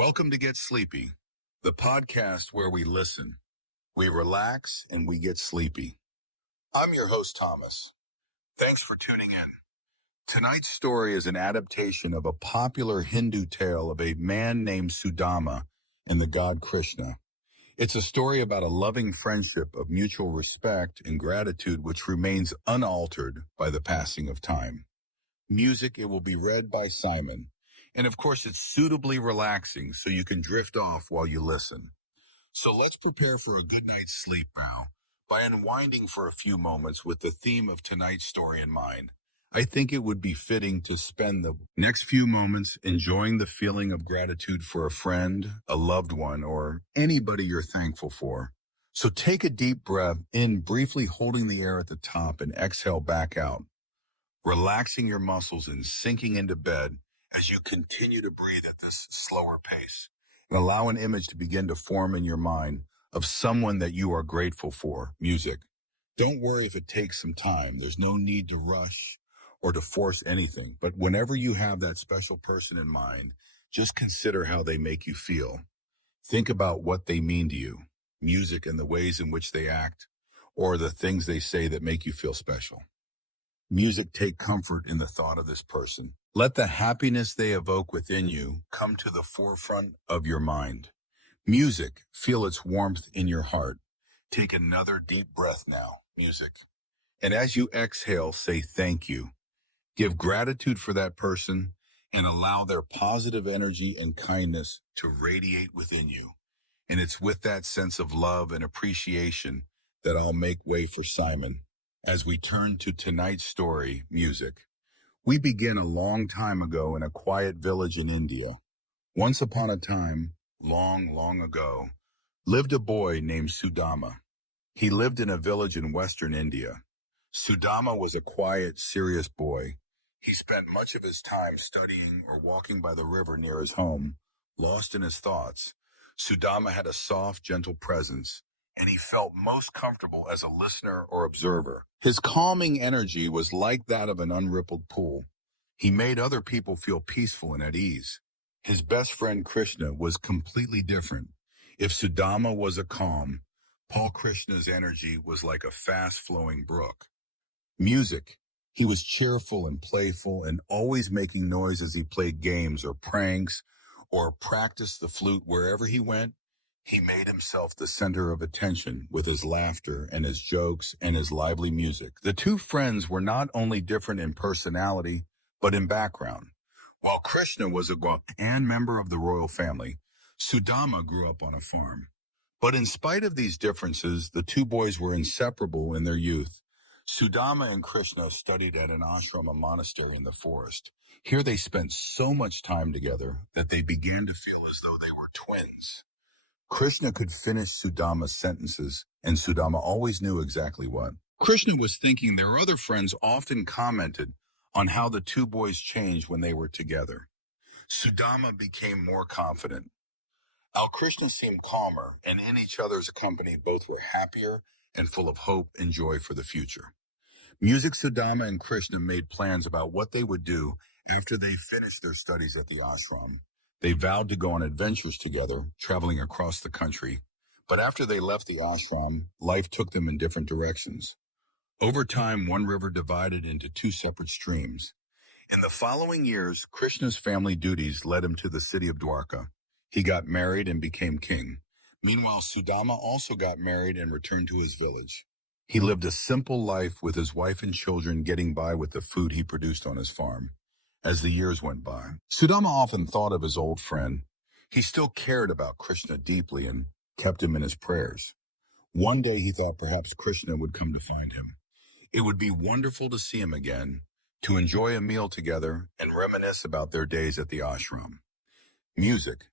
Welcome to Get Sleepy, the podcast where we listen, we relax, and we get sleepy. I'm your host, Thomas. Thanks for tuning in. Tonight's story is an adaptation of a popular Hindu tale of a man named Sudama and the god Krishna. It's a story about a loving friendship of mutual respect and gratitude which remains unaltered by the passing of time. Music, it will be read by Simon. And of course, it's suitably relaxing so you can drift off while you listen. So let's prepare for a good night's sleep now by unwinding for a few moments with the theme of tonight's story in mind. I think it would be fitting to spend the next few moments enjoying the feeling of gratitude for a friend, a loved one, or anybody you're thankful for. So take a deep breath in, briefly holding the air at the top, and exhale back out, relaxing your muscles and sinking into bed as you continue to breathe at this slower pace. And allow an image to begin to form in your mind of someone that you are grateful for. Music. Don't worry if it takes some time. There's no need to rush or to force anything. But whenever you have that special person in mind, just consider how they make you feel. Think about what they mean to you. Music and the ways in which they act, or the things they say that make you feel special. Music, take comfort in the thought of this person. Let the happiness they evoke within you come to the forefront of your mind. Music, feel its warmth in your heart. Take another deep breath now, music. And as you exhale, say thank you. Give gratitude for that person and allow their positive energy and kindness to radiate within you. And it's with that sense of love and appreciation that I'll make way for Simon. As we turn to tonight's story, music. We begin a long time ago in a quiet village in India. Once upon a time, long, long ago, lived a boy named Sudama. He lived in a village in western India. Sudama was a quiet, serious boy. He spent much of his time studying or walking by the river near his home, lost in his thoughts. Sudama had a soft, gentle presence, and he felt most comfortable as a listener or observer. His calming energy was like that of an unrippled pool. He made other people feel peaceful and at ease. His best friend Krishna was completely different. If Sudama was a calm, Paul Krishna's energy was like a fast-flowing brook. Music. He was cheerful and playful and always making noise as he played games or pranks or practiced the flute. Wherever he went, he made himself the center of attention with his laughter and his jokes and his lively music. The two friends were not only different in personality, but in background. While Krishna was a Gautam and member of the royal family, Sudama grew up on a farm. But in spite of these differences, the two boys were inseparable in their youth. Sudama and Krishna studied at an ashram, a monastery in the forest. Here they spent so much time together that they began to feel as though they were twins. Krishna could finish Sudama's sentences, and Sudama always knew exactly what. Krishna was thinking their other friends often commented on how the two boys changed when they were together. Sudama became more confident. Al Krishna seemed calmer, and in each other's company both were happier and full of hope and joy for the future. Music. Sudama and Krishna made plans about what they would do after they finished their studies at the ashram. They vowed to go on adventures together, traveling across the country. But after they left the ashram, life took them in different directions. Over time, one river divided into two separate streams. In the following years, Krishna's family duties led him to the city of Dwarka. He got married and became king. Meanwhile, Sudama also got married and returned to his village. He lived a simple life with his wife and children, getting by with the food he produced on his farm. As the years went by, Sudama often thought of his old friend. He still cared about Krishna deeply and kept him in his prayers. One day he thought perhaps Krishna would come to find him. It would be wonderful to see him again, to enjoy a meal together and reminisce about their days at the ashram. Music.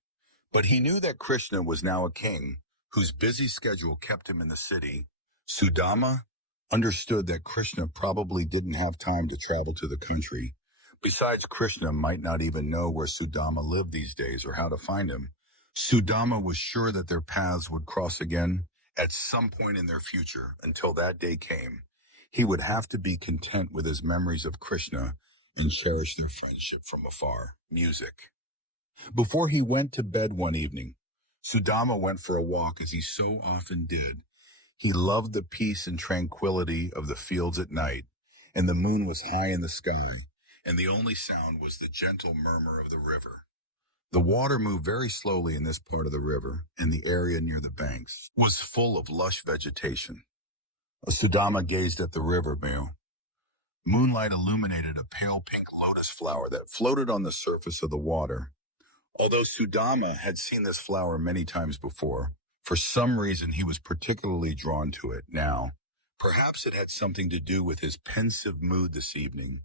But he knew that Krishna was now a king, whose busy schedule kept him in the city. Sudama understood that Krishna probably didn't have time to travel to the country. Besides, Krishna might not even know where Sudama lived these days or how to find him. Sudama was sure that their paths would cross again at some point in their future. Until that day came, he would have to be content with his memories of Krishna and cherish their friendship from afar. Music. Before he went to bed one evening, Sudama went for a walk as he so often did. He loved the peace and tranquility of the fields at night, and the moon was high in the sky, and the only sound was the gentle murmur of the river. The water moved very slowly in this part of the river, and the area near the banks was full of lush vegetation. Sudama gazed at the river meadow. Moonlight illuminated a pale pink lotus flower that floated on the surface of the water. Although Sudama had seen this flower many times before, for some reason he was particularly drawn to it now. Perhaps it had something to do with his pensive mood this evening,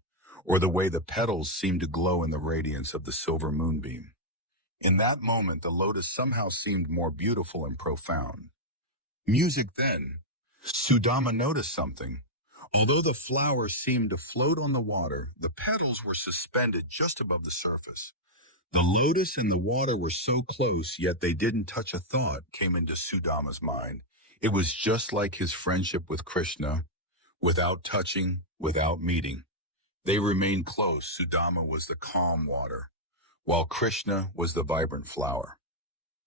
or the way the petals seemed to glow in the radiance of the silver moonbeam. In that moment, the lotus somehow seemed more beautiful and profound. Music then. Sudama noticed something. Although the flower seemed to float on the water, the petals were suspended just above the surface. The lotus and the water were so close, yet they didn't touch. A thought came into Sudama's mind. It was just like his friendship with Krishna, without touching, without meeting. They remained close. Sudama was the calm water, while Krishna was the vibrant flower.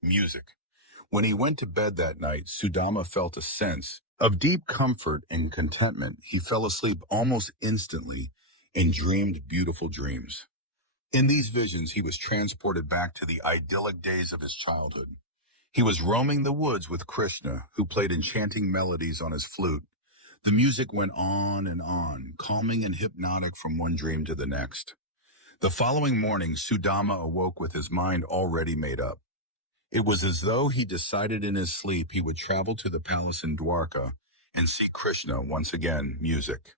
Music. When he went to bed that night, Sudama felt a sense of deep comfort and contentment. He fell asleep almost instantly and dreamed beautiful dreams. In these visions, he was transported back to the idyllic days of his childhood. He was roaming the woods with Krishna, who played enchanting melodies on his flute. The music went on, calming and hypnotic from one dream to the next. The following morning, Sudama awoke with his mind already made up. It was as though he decided in his sleep he would travel to the palace in Dwarka and see Krishna once again. Music.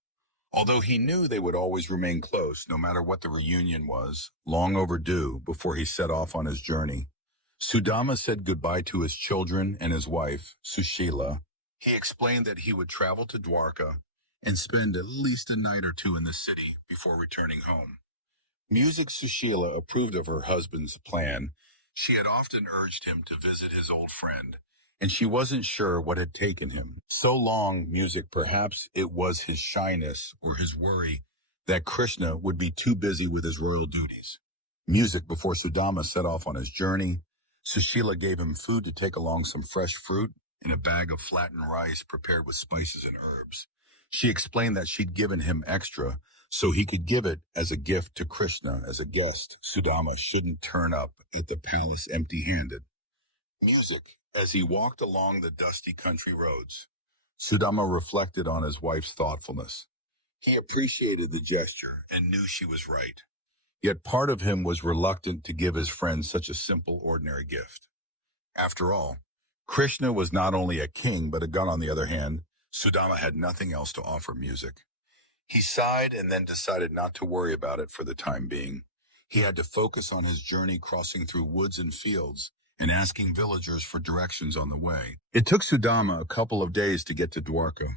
Although he knew they would always remain close, no matter what the reunion was, long overdue before he set off on his journey. Sudama said goodbye to his children and his wife, Sushila. He explained that he would travel to Dwarka and spend at least a night or two in the city before returning home. Music. Sushila approved of her husband's plan. She had often urged him to visit his old friend, and she wasn't sure what had taken him so long. Music. Perhaps it was his shyness or his worry that Krishna would be too busy with his royal duties. Music. Before Sudama set off on his journey, Sushila gave him food to take along, some fresh fruit and a bag of flattened rice prepared with spices and herbs. She explained that she'd given him extra so he could give it as a gift to Krishna. As a guest, Sudama shouldn't turn up at the palace empty-handed. Music. As he walked along the dusty country roads, Sudama reflected on his wife's thoughtfulness. He appreciated the gesture and knew she was right. Yet part of him was reluctant to give his friend such a simple, ordinary gift. After all, Krishna was not only a king but a god. On the other hand, Sudama had nothing else to offer. Music. He sighed and then decided not to worry about it for the time being. He had to focus on his journey, crossing through woods and fields and asking villagers for directions on the way. It took Sudama a couple of days to get to Dwarka.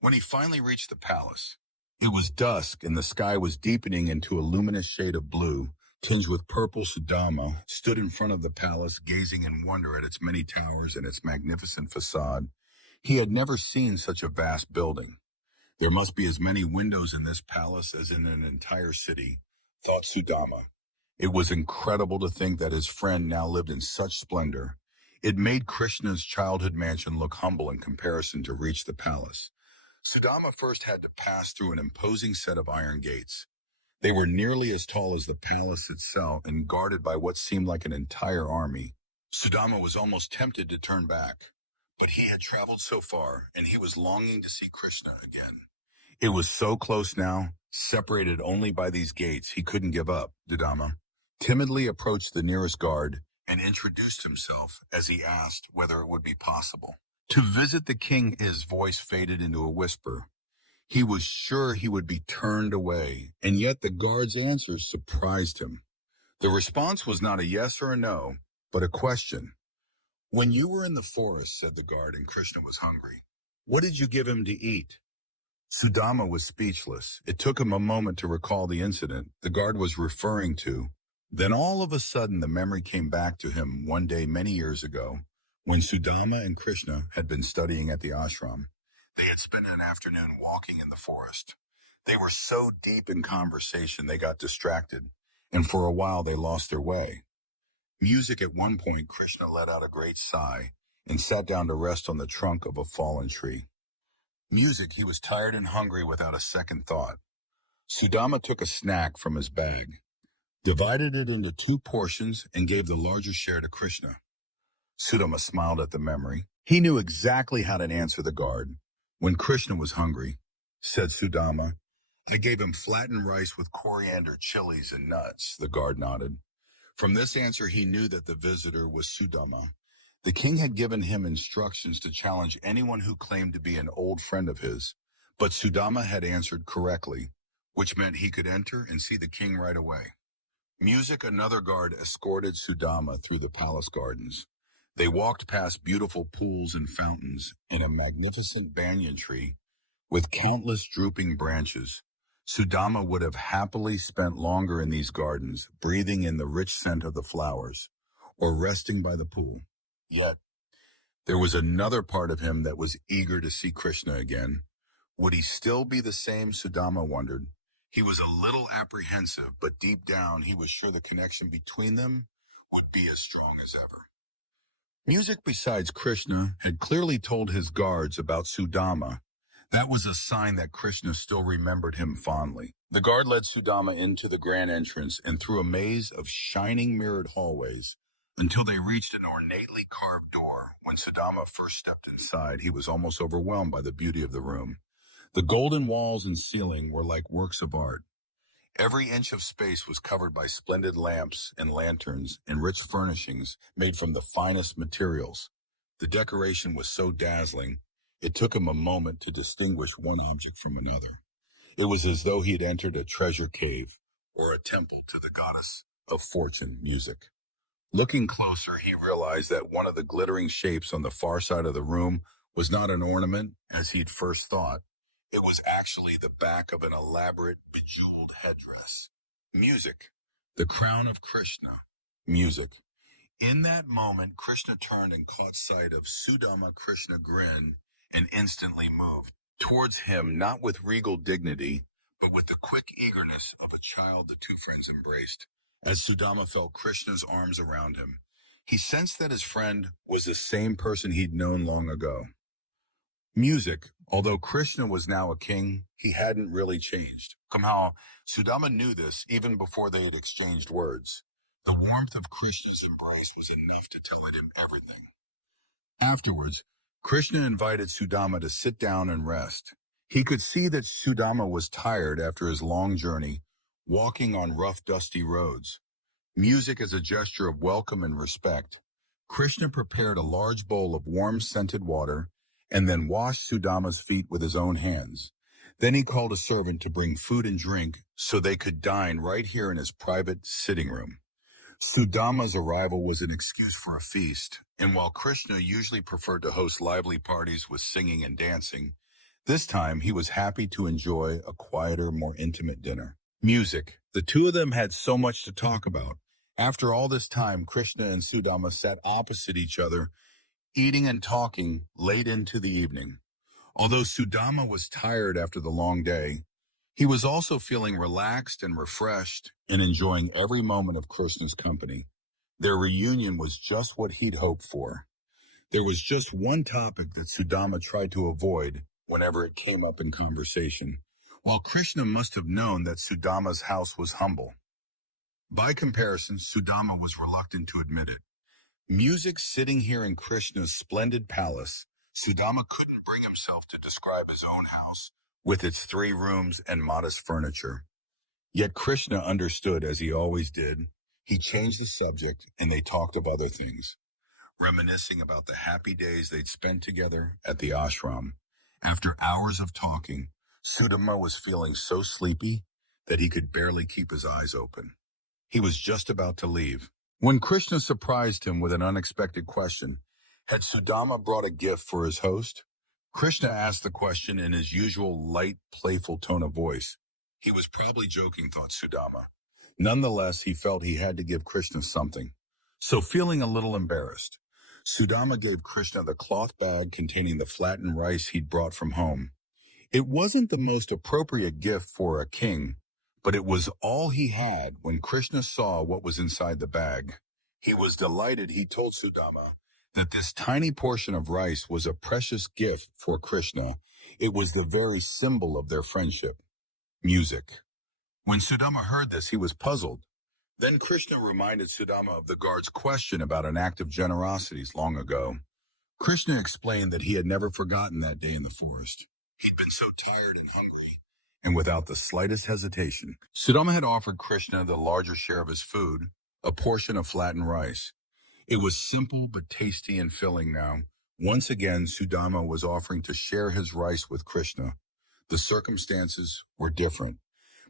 When he finally reached the palace, it was dusk and the sky was deepening into a luminous shade of blue, tinged with purple. Sudama stood in front of the palace, gazing in wonder at its many towers and its magnificent facade. He had never seen such a vast building. There must be as many windows in this palace as in an entire city, thought Sudama. It was incredible to think that his friend now lived in such splendor. It made Krishna's childhood mansion look humble in comparison to reach the palace. Sudama first had to pass through an imposing set of iron gates. They were nearly as tall as the palace itself and guarded by what seemed like an entire army. Sudama was almost tempted to turn back, but he had traveled so far and he was longing to see Krishna again. It was so close now, separated only by these gates. He couldn't give up. Sudama timidly approached the nearest guard and introduced himself as he asked whether it would be possible to visit the king. His voice faded into a whisper. He was sure he would be turned away, and yet the guard's answers surprised him. The response was not a yes or a no, but a question. When you were in the forest, said the guard, and Krishna was hungry, what did you give him to eat? Sudama was speechless. It took him a moment to recall the incident the guard was referring to. Then all of a sudden the memory came back to him one day many years ago when Sudama and Krishna had been studying at the ashram. They had spent an afternoon walking in the forest. They were so deep in conversation they got distracted, and for a while they lost their way. Music. At one point, Krishna let out a great sigh and sat down to rest on the trunk of a fallen tree. Music. He was tired and hungry without a second thought. Sudama took a snack from his bag, divided it into two portions, and gave the larger share to Krishna. Sudama smiled at the memory. He knew exactly how to answer the guard. When Krishna was hungry, said Sudama, I gave him flattened rice with coriander, chilies, and nuts. The guard nodded. From this answer, he knew that the visitor was Sudama. The king had given him instructions to challenge anyone who claimed to be an old friend of his, but Sudama had answered correctly, which meant he could enter and see the king right away. Music. Another guard escorted Sudama through the palace gardens. They walked past beautiful pools and fountains and a magnificent banyan tree with countless drooping branches. Sudama would have happily spent longer in these gardens, breathing in the rich scent of the flowers, or resting by the pool. Yet, there was another part of him that was eager to see Krishna again. Would he still be the same? Sudama wondered. He was a little apprehensive, but deep down he was sure the connection between them would be as strong as ever. Music. Besides Krishna had clearly told his guards about Sudama. That was a sign that Krishna still remembered him fondly. The guard led Sudama into the grand entrance and through a maze of shining mirrored hallways until they reached an ornately carved door. When Sudama first stepped inside, he was almost overwhelmed by the beauty of the room. The golden walls and ceiling were like works of art. Every inch of space was covered by splendid lamps and lanterns and rich furnishings made from the finest materials. The decoration was so dazzling, it took him a moment to distinguish one object from another. It was as though he had entered a treasure cave or a temple to the goddess of fortune. Music. Looking closer, he realized that one of the glittering shapes on the far side of the room was not an ornament, as he'd first thought. It was actually the back of an elaborate, bejeweled headdress. Music. The crown of Krishna. Music. In that moment, Krishna turned and caught sight of Sudama. Krishna grinned and instantly moved towards him, not with regal dignity, but with the quick eagerness of a child. The two friends embraced. As Sudama felt Krishna's arms around him, he sensed that his friend was the same person he'd known long ago. Music. Although Krishna was now a king, he hadn't really changed. Somehow, Sudama knew this even before they had exchanged words. The warmth of Krishna's embrace was enough to tell him everything. Afterwards, Krishna invited Sudama to sit down and rest. He could see that Sudama was tired after his long journey, walking on rough, dusty roads. Music. As a gesture of welcome and respect, Krishna prepared a large bowl of warm, scented water and then washed Sudama's feet with his own hands. Then he called a servant to bring food and drink so they could dine right here in his private sitting room. Sudama's arrival was an excuse for a feast, and while Krishna usually preferred to host lively parties with singing and dancing, this time he was happy to enjoy a quieter, more intimate dinner. Music. The two of them had so much to talk about. After all this time, Krishna and Sudama sat opposite each other, eating and talking late into the evening. Although Sudama was tired after the long day, he was also feeling relaxed and refreshed and enjoying every moment of Krishna's company. Their reunion was just what he'd hoped for. There was just one topic that Sudama tried to avoid whenever it came up in conversation, while Krishna must have known that Sudama's house was humble. By comparison, Sudama was reluctant to admit it. Music. Sitting here in Krishna's splendid palace, Sudama couldn't bring himself to describe his own house, with its 3 rooms and modest furniture. Yet Krishna understood, as he always did. He changed the subject, and they talked of other things, reminiscing about the happy days they'd spent together at the ashram. After hours of talking, Sudama was feeling so sleepy that he could barely keep his eyes open. He was just about to leave when Krishna surprised him with an unexpected question. Had Sudama brought a gift for his host? Krishna asked the question in his usual light, playful tone of voice. He was probably joking, thought Sudama. Nonetheless, he felt he had to give Krishna something. So feeling a little embarrassed, Sudama gave Krishna the cloth bag containing the flattened rice he'd brought from home. It wasn't the most appropriate gift for a king, but it was all he had when Krishna saw what was inside the bag. He was delighted. He told Sudama that this tiny portion of rice was a precious gift for Krishna. It was the very symbol of their friendship. Music. When Sudama heard this, he was puzzled. Then Krishna reminded Sudama of the guard's question about an act of generosity long ago. Krishna explained that he had never forgotten that day in the forest. He'd been so tired and hungry, and without the slightest hesitation, Sudama had offered Krishna the larger share of his food, a portion of flattened rice. It was simple but tasty and filling now. Once again, Sudama was offering to share his rice with Krishna. The circumstances were different,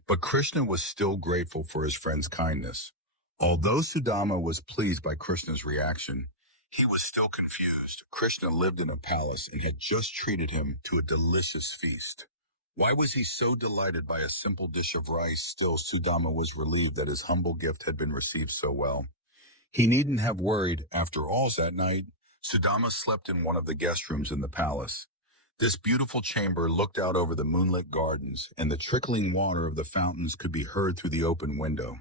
but Krishna was still grateful for his friend's kindness. Although Sudama was pleased by Krishna's reaction, he was still confused. Krishna lived in a palace and had just treated him to a delicious feast. Why was he so delighted by a simple dish of rice? Still, Sudama was relieved that his humble gift had been received so well. He needn't have worried. After all, that night, Sudama slept in one of the guest rooms in the palace. This beautiful chamber looked out over the moonlit gardens, and the trickling water of the fountains could be heard through the open window.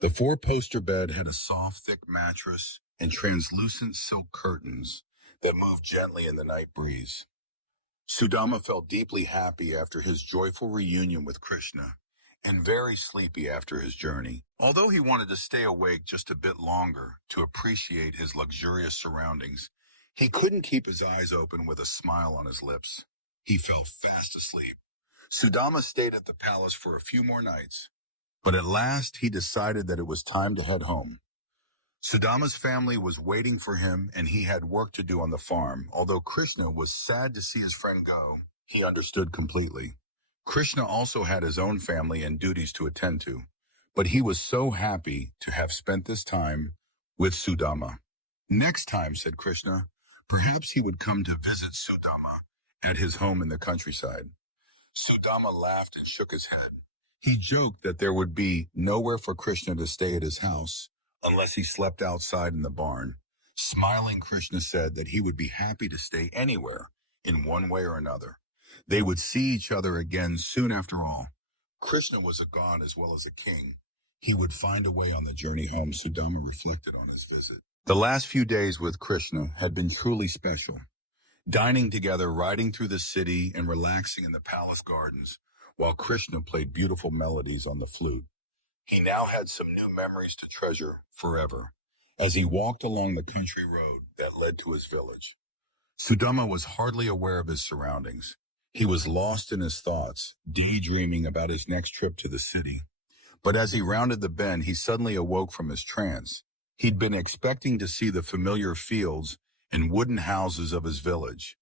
The four-poster bed had a soft, thick mattress and translucent silk curtains that moved gently in the night breeze. Sudama felt deeply happy after his joyful reunion with Krishna, and very sleepy after his journey. Although he wanted to stay awake just a bit longer to appreciate his luxurious surroundings, he couldn't keep his eyes open with a smile on his lips. He fell fast asleep. Sudama stayed at the palace for a few more nights, but at last he decided that it was time to head home. Sudama's family was waiting for him, and he had work to do on the farm. Although Krishna was sad to see his friend go, he understood completely. Krishna also had his own family and duties to attend to, but he was so happy to have spent this time with Sudama. Next time, said Krishna, perhaps he would come to visit Sudama at his home in the countryside. Sudama laughed and shook his head. He joked that there would be nowhere for Krishna to stay at his house unless he slept outside in the barn. Smiling, Krishna said that he would be happy to stay anywhere in one way or another. They would see each other again soon after all. Krishna was a god as well as a king. He would find a way on the journey home. Sudama reflected on his visit. The last few days with Krishna had been truly special. Dining together, riding through the city, and relaxing in the palace gardens, while Krishna played beautiful melodies on the flute. He now had some new memories to treasure forever as he walked along the country road that led to his village. Sudama was hardly aware of his surroundings. He was lost in his thoughts, daydreaming about his next trip to the city. But as he rounded the bend, he suddenly awoke from his trance. He'd been expecting to see the familiar fields and wooden houses of his village.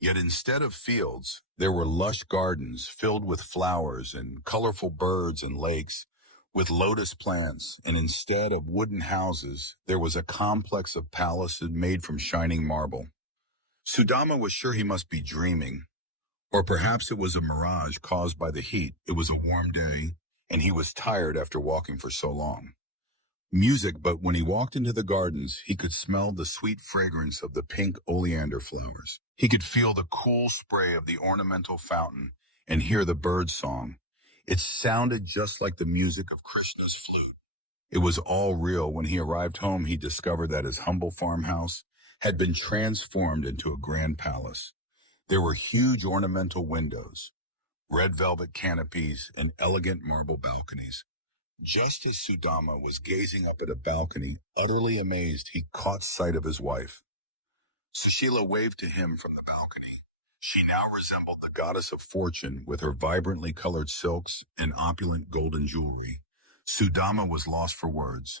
Yet instead of fields, there were lush gardens filled with flowers and colorful birds and lakes with lotus plants, and instead of wooden houses, there was a complex of palaces made from shining marble. Sudama was sure he must be dreaming, or perhaps it was a mirage caused by the heat. It was a warm day, and he was tired after walking for so long. But when he walked into the gardens, he could smell the sweet fragrance of the pink oleander flowers. He could feel the cool spray of the ornamental fountain and hear the birds' song. It sounded just like the music of Krishna's flute. It was all real. When he arrived home, he discovered that his humble farmhouse had been transformed into a grand palace. There were huge ornamental windows, red velvet canopies, and elegant marble balconies. Just as Sudama was gazing up at a balcony, utterly amazed, he caught sight of his wife. Sushila waved to him from the balcony. She now resembled the goddess of fortune with her vibrantly colored silks and opulent golden jewelry. Sudama was lost for words.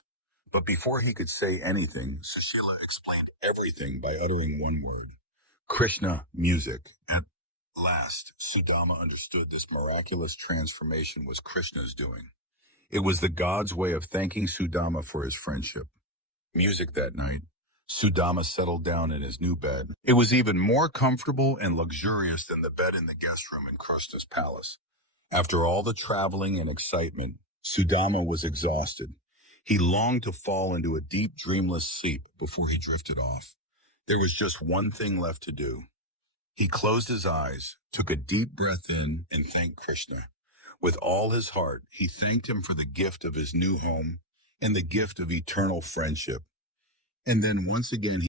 But before he could say anything, Sushila explained everything by uttering one word: Krishna, music. At last, Sudama understood this miraculous transformation was Krishna's doing. It was the god's way of thanking Sudama for his friendship. Music that night. Sudama settled down in his new bed. It was even more comfortable and luxurious than the bed in the guest room in Krishna's palace. After all the traveling and excitement, Sudama was exhausted. He longed to fall into a deep, dreamless sleep before he drifted off. There was just one thing left to do. He closed his eyes, took a deep breath in, and thanked Krishna. With all his heart, he thanked him for the gift of his new home and the gift of eternal friendship. And then once again,